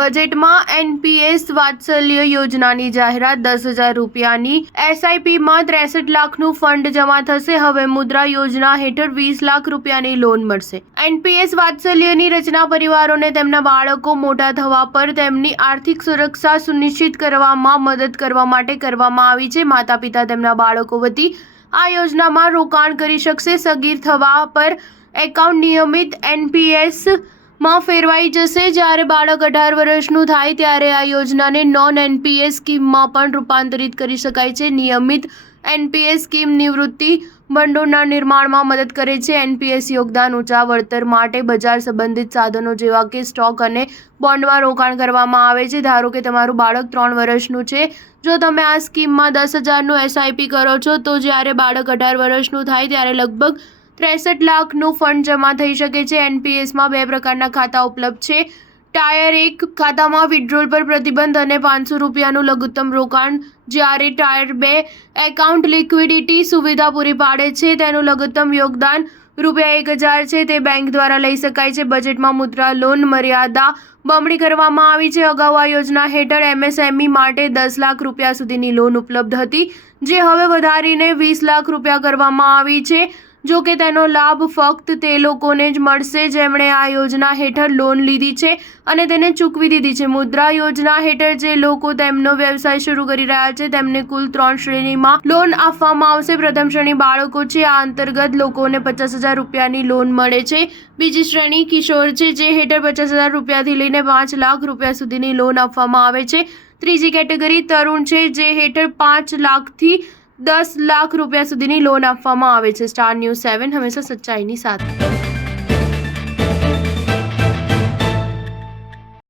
બજેટમાં એનપીએસ વાત્સલ્ય યોજનાની જાહેરાત 10,000 રૂપિયાની એસઆઈપીમાં 63 લાખનું ફંડ જમા થશે। હવે મુદ્રા યોજના હેઠળ 20 લાખ રૂપિયાની લોન મળશે। એનપીએસ વાત્સલ્યની રચના પરિવારોને તેમના બાળકો મોટા થવા પર તેમની આર્થિક સુરક્ષા સુનિશ્ચિત કરવામાં મદદ કરવા માટે કરવામાં આવી છે। માતા પિતા તેમના બાળકો વતી આ યોજનામાં રોકાણ કરી શકશે। સગીર થવા પર એકાઉન્ટ નિયમિત એનપીએસ માં ફેરવાઈ જશે। જ્યારે બાળક 18 વર્ષનું થાય ત્યારે આ યોજનાને નોન એનપીએસ સ્કીમમાં પણ રૂપાંતરિત કરી શકાય છે। નિયમિત એનપીએસ સ્કીમ નિવૃત્તિ ભંડોળના નિર્માણમાં મદદ કરે છે। એનપીએસ યોગદાન ઊંચા વળતર માટે બજાર સંબંધિત સાધનો જેવા કે સ્ટોક અને બોન્ડમાં રોકાણ કરવામાં આવે છે। ધારો કે તમારું બાળક 3 વર્ષનું છે, જો તમે આ સ્કીમમાં 10,000નું એસઆઈપી કરો છો તો જ્યારે બાળક 18 વર્ષનું થાય ત્યારે લગભગ 63 લાખનું ફંડ જમા થઈ શકે છે। એનપીએસમાં 2 પ્રકારના ખાતા ઉપલબ્ધ છે। ટાયર 1 ખાતામાં વિથડ્રોલ પર પ્રતિબંધ અને 500 રૂપિયાનું લઘુત્તમ રોકાણ, જ્યારે ટાયર 2 એકાઉન્ટ લિક્વિડિટી સુવિધા પૂરી પાડે છે। તેનું લઘુત્તમ યોગદાન ₹1,000 છે। તે બેંક દ્વારા લઈ શકાય છે। બજેટમાં મુદ્રા લોન મર્યાદા બમણી કરવામાં આવી છે। અગાઉ આ યોજના હેઠળ એમએસએમઈ માટે 10 લાખ રૂપિયા સુધીની લોન ઉપલબ્ધ હતી, જે હવે વધારીને 20 લાખ રૂપિયા કરવામાં આવી છે। જો કે તેનો લાભ ફક્ત તે લોકોને જ મળશે જેમણે આ યોજના હેઠળ લોન લીધી છે અને તેને ચૂકવી દીધી છે। મુદ્રા યોજના હેઠળ જે લોકો તેમનો વ્યવસાય શરૂ કરી રહ્યા છે તેમને કુલ 3 શ્રેણીમાં લોન આપવામાં આવશે। પ્રથમ શ્રેણી બાળકો છે। આ અંતર્ગત લોકોને 50,000 રૂપિયાની લોન મળે છે। બીજી શ્રેણી કિશોર છે, જે હેઠળ 50,000 રૂપિયાથી લઈને 5 લાખ રૂપિયા સુધીની લોન આપવામાં આવે છે। ત્રીજી કેટેગરી તરુણ છે, જે હેઠળ 5 લાખથી 10 લાખ રૂપિયા સુધીની લોન આપવામાં આવે છે। સ્ટાર ન્યૂઝ 7 હંમેશા સચ્ચાઈની સાથે।